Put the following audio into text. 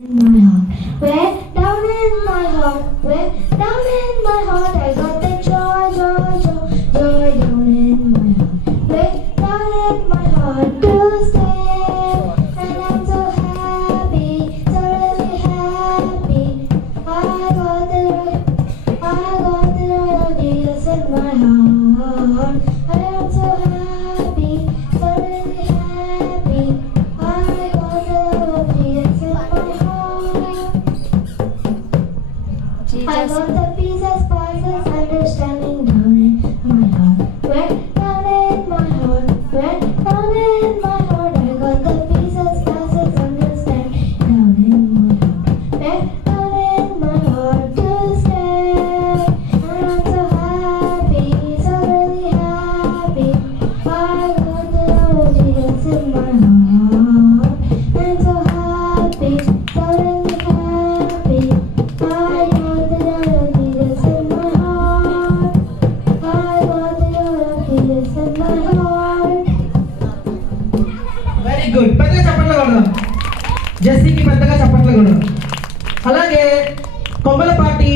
my heart, way down in my heart, way down in my heart, I got the joy, joy, joy, joy down in my heart, way down in my heart to stay, and I'm so happy, so really happy. I got the joy of Jesus in my heart. I am so happy, so really happy. I got the love of Jesus in my heart. I got the peace that passes understanding down in my heart. Went down in my heart. Went down in my heart. I got the peace that passes understanding down in my heart. Went down in my heart to stay. And I'm so happy, so really happy. I got the love of Jesus in my heart. I'm so happy, so really happy. I got the joy of Jesus in my heart. I got the joy of Jesus in my heart. Very good. పెద్దగా చప్పట్లు కొడదాం. జెస్సీకి పెద్దగా చప్పట్లు కొడదాం. అలాగే కొమ్మలపాటి